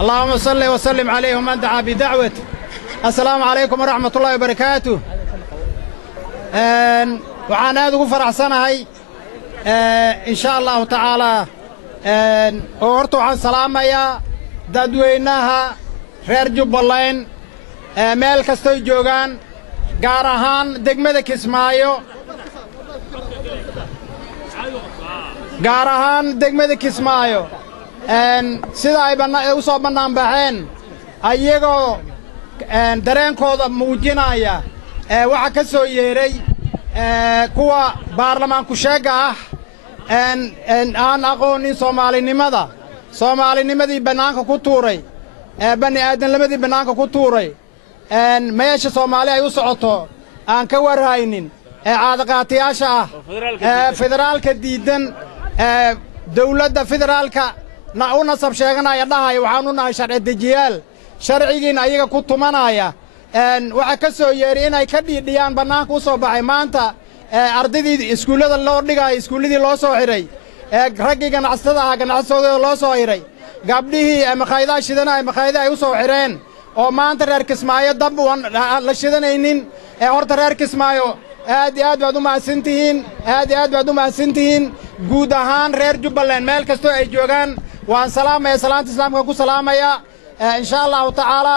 اللهم صل وسلم عليه ومن دعا بدعوته. السلام عليكم ورحمة الله وبركاته. waxaan aad ugu faraxsanahay insha Allah taala oo horta waxaan salaamayaa dadweynaha reer Jubbaland meel kasta ay joogaan gaar ahaan degmada Kismaayo sida ay u soo banaan baxeen ayagoo dareenkooda muujinaya waxa ka soo yeeray kuwa baarlamaanku sheega ah aan aqoonin Soomaalinimadii banaanka ku tuuray bani aadannimadii banaanka ku tuuray meesha Soomaali ay u socoto aan ka warhaynin caadaqaatiyaasha ah federaalka diidan dawladda federaalka u nasab sheeganaya dhahayo waxaan u nahay sharci dejiyaal sharcigiina ayaga ku tumanaya waxa ka soo yeeray inay ka dhiidhiyaan banaanka u soo baxay maanta ardaydii iskuullada loo dhigay iskuulladii loo soo xiray raggii ganacsatada ah ganacsadooda loo soo xiray gabdhihii maqaayadaha shidanay maqaayadaha ay u soo xireen oo maanta reer Kismaayo dab la shidanaynin horta reer Kismaayo aad iyo aad baad u mahadsantihiin guud ahaan reer Jubbaland meel kastoo ay joogaan waan salaamaya salaanta islaamka ku salaamaya insha Allah taala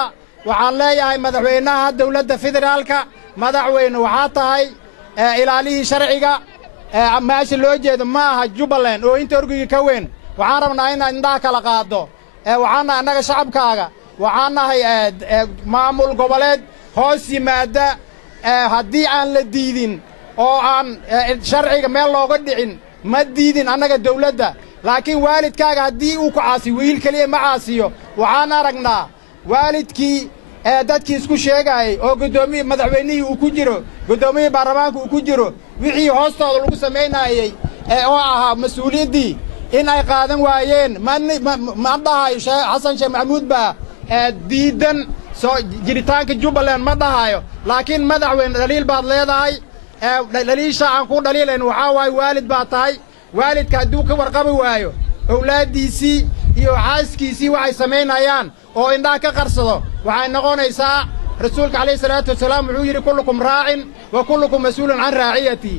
waxaan leeyahay madaxweynaha dawladda federaalka madaxweyne waxa tahay ilaalihii sharciga meesha loo jeedo ma aha Jubbaland oo inta orgiga ka weyn waxaan rabnaa inaan indhaha kala qaado waxaan annaga shacabkaaga waxaan nahay maamul goboleed hoos yimaada haddii aan la diidin oo aan sharciga meel looga dhicin ma diidin annaga dawladda laakiin waalidkaaga haddii uu ku caasiyo wiil kaliya ma caasiyo waxaan aragnaa waalidkii dadkii isku sheegay oo gudoomiye madaxweynihii uu ku jiro gudoomiye baarlamaanka uu ku jiro wixii hoostooda lagu sameynayay oo ahaa mas'uuliyadii in ay qaadan waayeen ma dhahayo Xasan Sheekh Maxamuud baa diidan soo jiritaanka Jubbaland ma dhahayo laakiin madaxweyne daliil baad leedahay daliisha aan ku dhaliilayn waxa waay waalid baa tahay waalidka hadduu ka warqabi waayo awlaadiisii iyo xaaskiisii waxay sameynayaan oo indhaha ka qarsado waxay noqonaysaa rasuulka kaleey salaatu wasalaam wuxuu yiri kullukum raa'in wa kullukum mas'uulun an raa'iyati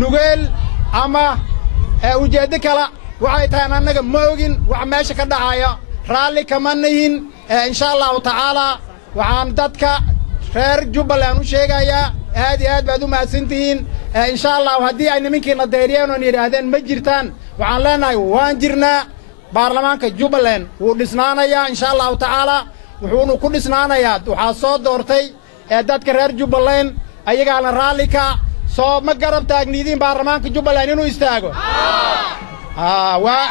nugeel ama ujeeddo kala waxay tahay annaga ma ogin wax meesha ka dhacaya raalli kama nihin insha Allah taala waxaan dadka reer Jubbaland u sheegayaa aad iyo aad baad u mahadsantihiin insha Allah haddii ay nimankiina deeriyeen oo yiraahdeen ma jirtaan waxaan leenahay waan jirnaa baarlamaanka Jubbaland wuu dhisnaanayaa insha Allah taala wuxuuna ku dhisnaanayaa waxaa soo doortay dadka reer Jubbaland ayagaana raalli ka soo ma garab taagnidiin baarlamaanka Jubbaland inuu istaago waa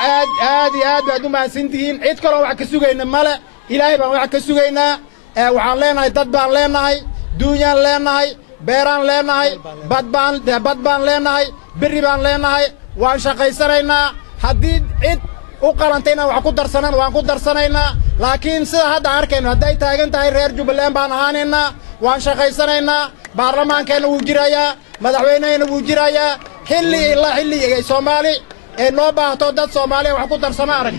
aad iyo aad baad u mahadsantihiin cid kale wax ka sugayna male ilaahay baan wax ka sugaynaa waxaan leenahay dad baan leenahay duunyaan leenahay beeraan leenahay bad baan leenahay berri baan leenahay waan shaqaysanaynaa haddii cid u qalantayna wax ku darsanaan waan ku darsanaynaa laakiin sida hadda arkayno hadday taagan tahay reer Jubbaland baan ahaanaynaa waan shaqaysanaynaa baarlamaankeena wuu jirayaa madaxweynahayna wuu jirayaa xilli Soomaali noo baahato dad Soomaali wax ku darsama arag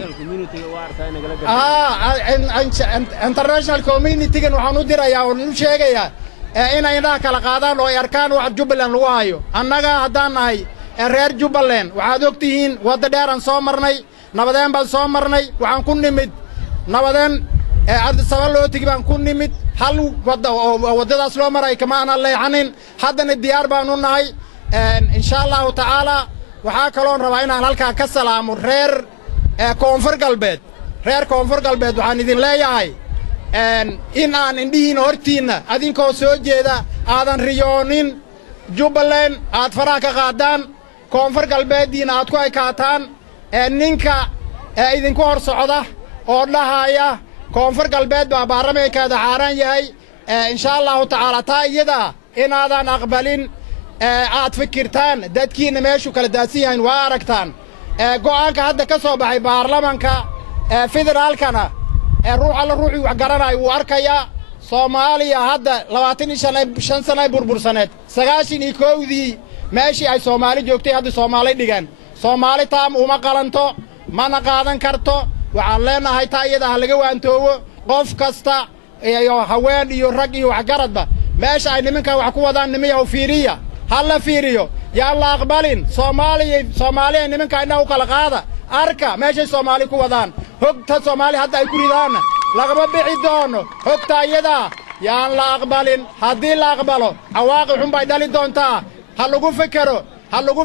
international community-gan waxaan u dirayaa oo u sheegayaa inay indhaha kala qaadaan oo ay arkaan wax Jubbaland lagu hayo annaga haddaan nahay reer Jubbaland waxaad ogtihiin wadda dheeraan soo marnay nabadeen baan soo marnay waxaan ku nimid nabadeen sabab loo tigi baan ku nimid hal waddadaas loo maray kama aan leexanin haddana diyaar baan u nahay insha Allah taala waxaa kaloon rabaa inaan halkaa ka salaamo reer koonfur galbeed waxaan idin leeyahay in aan indhihiina hortiinna adinkoo soo jeeda aadan riyoonin Jubbaland aad faraha ka qaadaan koonfur galbeediina aad ku ekaataan ninka idinku hor socda oo dhahaya koonfur galbeed baa baarlamaankeeda xaaraan yahay insha Allah taala taa iyada inaadan aqbalin aad fikirtaan dadkiina meeshu kala daadsan yahay waa aragtaan go'aanka hadda ka soo baxay baarlamaanka federaalkana ruuxii wax garanayo uu arkayaa Soomaaliya hadda 25 sano burbursaneed 91dii meeshii ay Soomaali joogtay hadda Soomaali dhigan Soomaali taam uma qalanto mana qaadan karto waxaan leenahay taa iyada ha laga waantoobo qof kasta iyo haween iyo rag iyo waxgaradba meesha ay nimankan wax ku wadaan nimiya u fiiriya halla fiiriyo yaa la aqbalin Soomaaliya nimanka inaa u kala qaada arka meeshay Soomaali ku wadaan hogta Soomaali hadda ay ku ridaan lagama bixi doono hogta iyada yaan la aqbalin haddii la aqbalo cawaaqib xun bay dhali doontaa ha lagu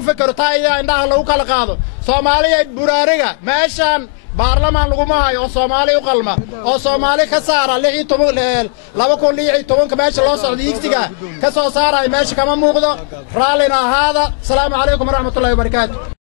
fikiro taa iyada indhaha lagu kala qaado Soomaaliya buraariga meeshan baarlamaan laguma hayo oo Soomaali u qalma oo Soomaali ka saara 2016 meesha loo socdo igsiga ka soo saaray meesha kama muuqdo raalina ahaada. Assalaamu calaykum waraxmatullaahi wabarakaatuh.